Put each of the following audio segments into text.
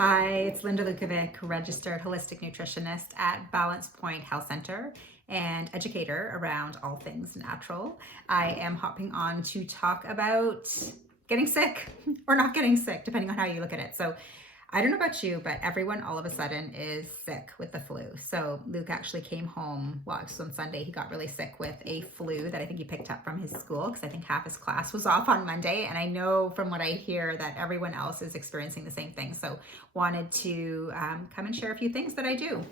Hi, it's Linda Lukovic, registered holistic nutritionist at Balance Point Health Center and educator around all things natural. I am hopping on to talk about getting sick or not getting sick, depending on how you look at it. So I don't know about you, but everyone all of a sudden is sick with the flu. So Luke actually came home, well, it was on Sunday, he got really sick with a flu that I think he picked up from his school because I think half his class was off on Monday. And I know from what I hear that everyone else is experiencing the same thing. So wanted to come and share a few things that I do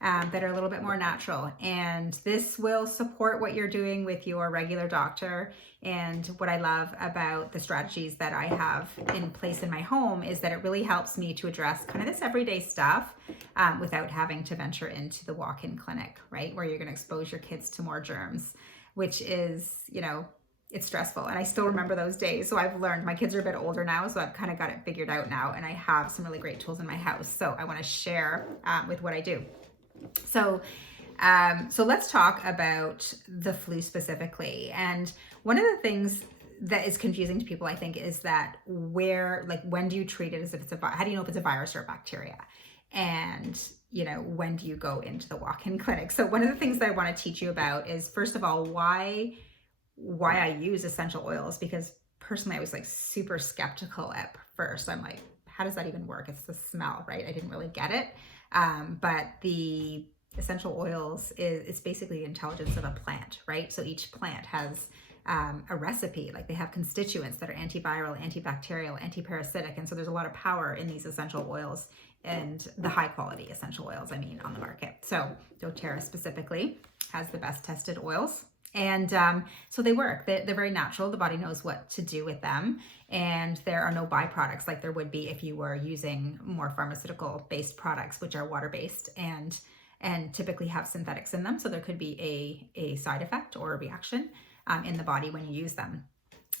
that are a little bit more natural. And this will support what you're doing with your regular doctor. And what I love about the strategies that I have in place in my home is that it really helps me to address kind of this everyday stuff without having to venture into the walk-in clinic, right? Where you're going to expose your kids to more germs, which is, it's stressful. And I still remember those days. So I've learned, my kids are a bit older now, so I've kind of got it figured out now. And I have some really great tools in my house. So I want to share with what I do. So let's talk about the flu specifically. And one of the things that is confusing to people, I think, is that when do you treat it as if it's how do you know if it's a virus or a bacteria? And, when do you go into the walk-in clinic? So one of the things that I want to teach you about is, first of all, why I use essential oils, because personally I was like super skeptical at first. I'm like, how does that even work? It's the smell, right? I didn't really get it. But the essential oils is basically the intelligence of a plant, right? So each plant has a recipe, like they have constituents that are antiviral, antibacterial, antiparasitic. And so there's a lot of power in these essential oils and the high quality essential oils, on the market. So doTERRA specifically has the best tested oils. And so they work. They're very natural. The body knows what to do with them. And there are no byproducts like there would be if you were using more pharmaceutical-based products, which are water-based and typically have synthetics in them. So there could be a side effect or a reaction in the body when you use them.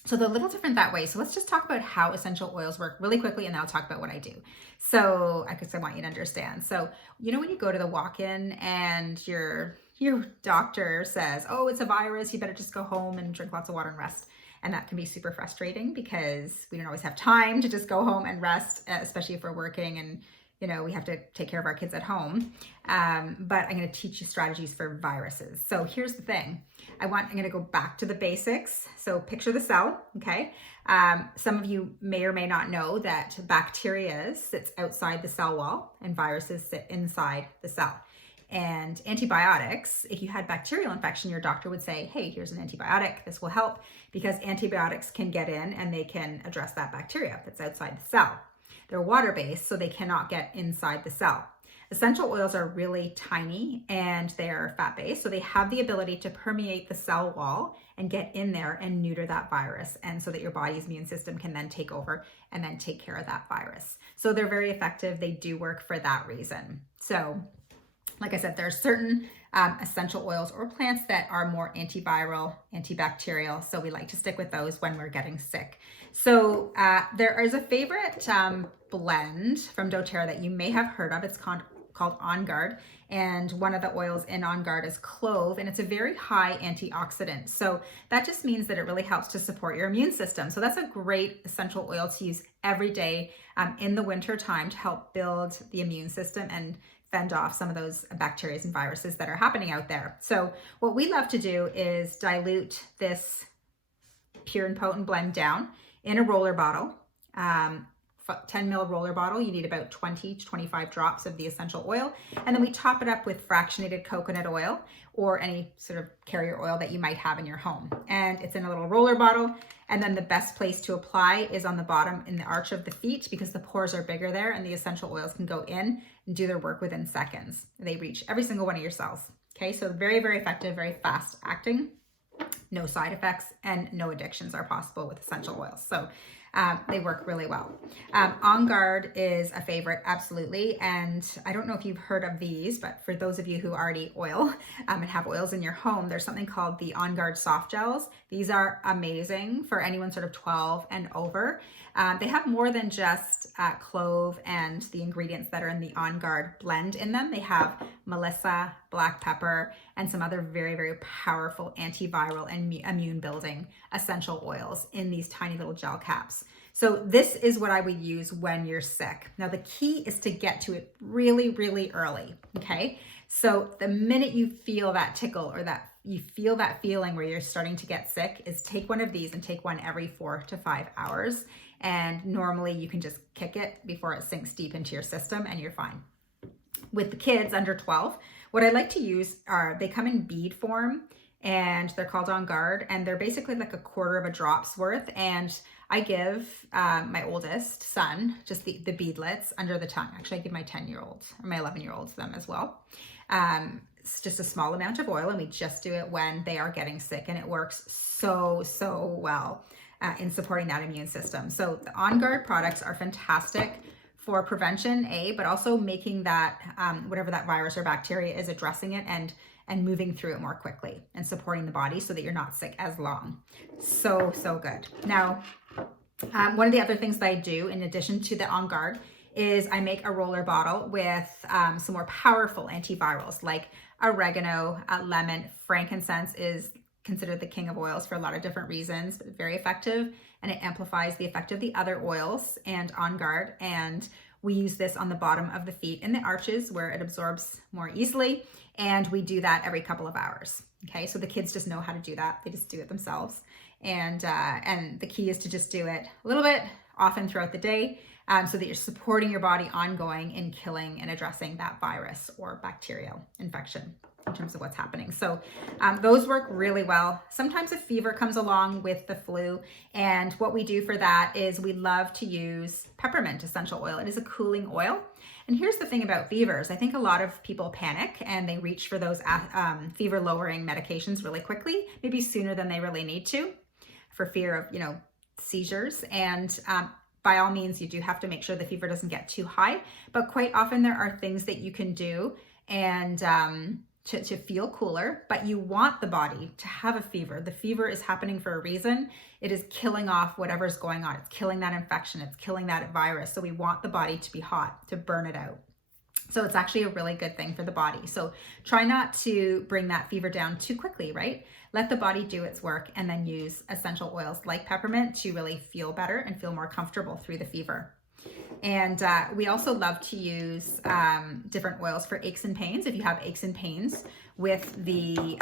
So they're a little different that way. So let's just talk about how essential oils work really quickly, and then I'll talk about what I do. So I guess I want you to understand. So, when you go to the walk-in and your doctor says, oh, it's a virus, you better just go home and drink lots of water and rest. And that can be super frustrating because we don't always have time to just go home and rest, especially if we're working and we have to take care of our kids at home. But I'm going to teach you strategies for viruses. So here's the thing. I'm going to go back to the basics. So picture the cell, okay? Some of you may or may not know that bacteria sits outside the cell wall and viruses sit inside the cell. And antibiotics, if you had bacterial infection, your doctor would say, hey, here's an antibiotic. This will help because antibiotics can get in and they can address that bacteria that's outside the cell. They're water-based, so they cannot get inside the cell. Essential oils are really tiny and they're fat-based, so they have the ability to permeate the cell wall and get in there and neuter that virus, and so that your body's immune system can then take over and then take care of that virus. So they're very effective. They do work for that reason. So like I said, there are certain essential oils or plants that are more antiviral, antibacterial. So we like to stick with those when we're getting sick. So there is a favorite blend from doTERRA that you may have heard of. It's called On Guard. And one of the oils in On Guard is clove, and it's a very high antioxidant. So that just means that it really helps to support your immune system. So that's a great essential oil to use every day in the winter time to help build the immune system and fend off some of those bacteria and viruses that are happening out there. So what we love to do is dilute this pure and potent blend down in a roller bottle. 10 ml roller bottle, you need about 20 to 25 drops of the essential oil. And then we top it up with fractionated coconut oil or any sort of carrier oil that you might have in your home. And it's in a little roller bottle. And then the best place to apply is on the bottom in the arch of the feet because the pores are bigger there and the essential oils can go in and do their work within seconds. They reach every single one of your cells. Okay, so very, very effective, very fast acting, no side effects, and no addictions are possible with essential oils. So they work really well. On Guard is a favorite, absolutely. And I don't know if you've heard of these, but for those of you who already oil and have oils in your home, there's something called the On Guard soft gels. These are amazing for anyone sort of 12 and over. They have more than just clove and the ingredients that are in the On Guard blend in them. They have melissa, black pepper, and some other very, very powerful antiviral and immune building essential oils in these tiny little gel caps. So this is what I would use when you're sick. Now the key is to get to it really, really early, okay? So the minute you feel that tickle or that you feel that feeling where you're starting to get sick, is take one of these and take one every 4 to 5 hours. And normally you can just kick it before it sinks deep into your system and you're fine. With the kids under 12, what I like to use are, they come in bead form and they're called On Guard, and they're basically like a quarter of a drop's worth. And I give my oldest son just the beadlets under the tongue. Actually, I give my 10-year-old or my 11-year-olds them as well. It's just a small amount of oil, and we just do it when they are getting sick, and it works so well in supporting that immune system. So the On Guard products are fantastic for prevention, but also making that whatever that virus or bacteria is, addressing it and moving through it more quickly and supporting the body so that you're not sick as long. So good. Now, one of the other things that I do in addition to the On Guard is I make a roller bottle with some more powerful antivirals like oregano, lemon. Frankincense is considered the king of oils for a lot of different reasons, but very effective, and it amplifies the effect of the other oils and On Guard. And we use this on the bottom of the feet in the arches where it absorbs more easily. And we do that every couple of hours. Okay, so the kids just know how to do that. They just do it themselves. And the key is to just do it a little bit often throughout the day so that you're supporting your body ongoing in killing and addressing that virus or bacterial infection in terms of what's happening. So those work really well. Sometimes a fever comes along with the flu, and what we do for that is we love to use peppermint essential oil. It is a cooling oil. And here's the thing about fevers. I think a lot of people panic and they reach for those fever lowering medications really quickly, maybe sooner than they really need to, for fear of, seizures. And by all means, you do have to make sure the fever doesn't get too high, but quite often there are things that you can do and to feel cooler, but you want the body to have a fever. The fever is happening for a reason. It is killing off whatever's going on. It's killing that infection. It's killing that virus. So we want the body to be hot, to burn it out. So it's actually a really good thing for the body. So try not to bring that fever down too quickly, right? Let the body do its work and then use essential oils like peppermint to really feel better and feel more comfortable through the fever. And we also love to use different oils for aches and pains. If you have aches and pains with the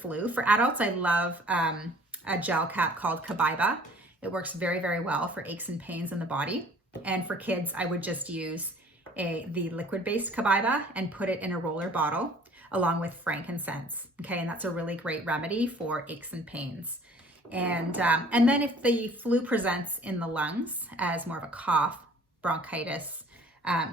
flu. For adults, I love a gel cap called Cobaiba. It works very, very well for aches and pains in the body. And for kids, I would just use the liquid-based Cobaiba and put it in a roller bottle along with frankincense. Okay, and that's a really great remedy for aches and pains. And then if the flu presents in the lungs as more of a cough, bronchitis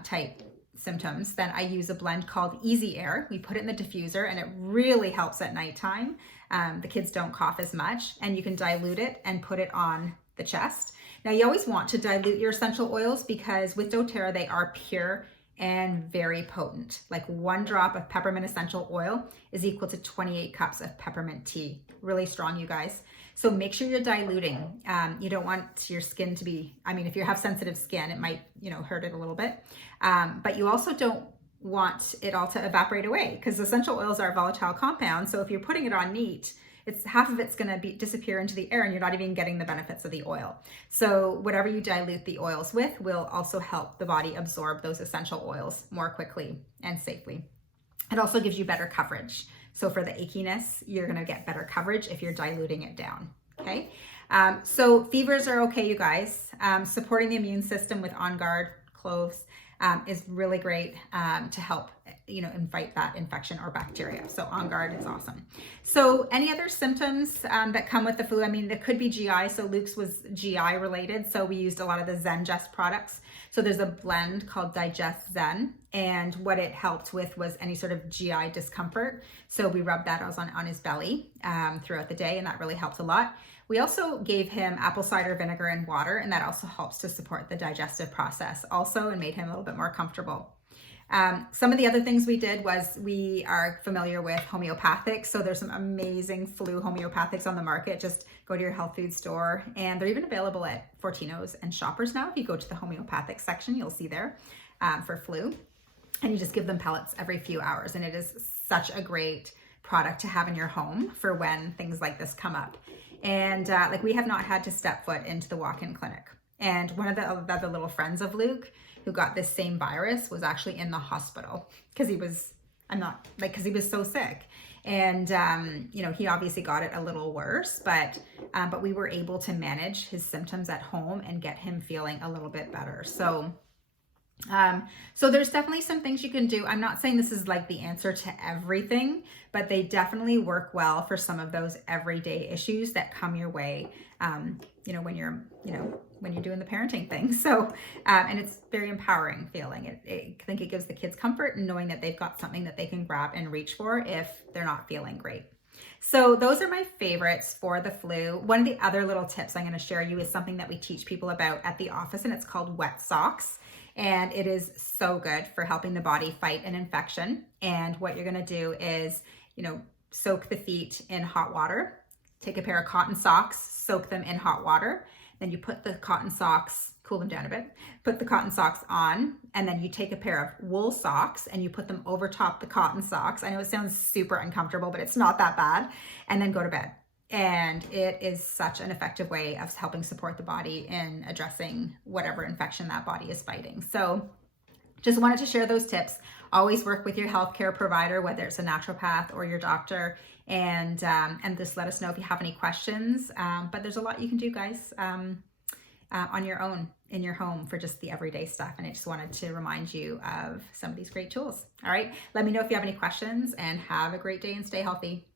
type symptoms, then I use a blend called Easy Air. We put it in the diffuser and it really helps at nighttime. The kids don't cough as much, and you can dilute it and put it on the chest. Now you always want to dilute your essential oils because with doTERRA, they are pure and very potent. Like 1 drop of peppermint essential oil is equal to 28 cups of peppermint tea. Really strong, you guys. So make sure you're diluting. You don't want your skin to be, if you have sensitive skin, it might, hurt it a little bit. But you also don't want it all to evaporate away because essential oils are volatile compounds. So if you're putting it on neat, half of it's going to disappear into the air and you're not even getting the benefits of the oil. So whatever you dilute the oils with will also help the body absorb those essential oils more quickly and safely. It also gives you better coverage. So for the achiness, you're going to get better coverage if you're diluting it down. Okay. So fevers are okay, you guys. Supporting the immune system with On Guard cloves is really great to help fight that infection or bacteria. So On Guard is awesome. So any other symptoms that come with the flu? There could be GI. So Luke's was GI related. So we used a lot of the Zengest products. So there's a blend called Digest Zen. And what it helped with was any sort of GI discomfort. So we rubbed that on his belly throughout the day, and that really helped a lot. We also gave him apple cider vinegar and water, and that also helps to support the digestive process also and made him a little bit more comfortable. Some of the other things we did was we are familiar with homeopathics. So there's some amazing flu homeopathics on the market. Just go to your health food store, and they're even available at Fortinos and Shoppers now. If you go to the homeopathic section, you'll see there for flu. And you just give them pellets every few hours. And it is such a great product to have in your home for when things like this come up. And we have not had to step foot into the walk-in clinic. And one of the other little friends of Luke who got this same virus was actually in the hospital because he was, because he was so sick. And, he obviously got it a little worse, but we were able to manage his symptoms at home and get him feeling a little bit better. So there's definitely some things you can do. I'm not saying this is like the answer to everything, but they definitely work well for some of those everyday issues that come your way, when you're doing the parenting thing. So, and it's very empowering feeling. I think it gives the kids comfort and knowing that they've got something that they can grab and reach for if they're not feeling great. So those are my favorites for the flu. One of the other little tips I'm going to share you is something that we teach people about at the office, and it's called wet socks. And it is so good for helping the body fight an infection. And what you're going to do is, soak the feet in hot water, take a pair of cotton socks, soak them in hot water. Then you put the cotton socks, cool them down a bit, put the cotton socks on, and then you take a pair of wool socks and you put them over top the cotton socks. I know it sounds super uncomfortable, but it's not that bad. And then go to bed. And it is such an effective way of helping support the body in addressing whatever infection that body is fighting. So just wanted to share those tips. Always work with your healthcare provider, whether it's a naturopath or your doctor, and just let us know if you have any questions. But there's a lot you can do, guys, on your own in your home for just the everyday stuff. And I just wanted to remind you of some of these great tools. All right. Let me know if you have any questions, and have a great day and stay healthy.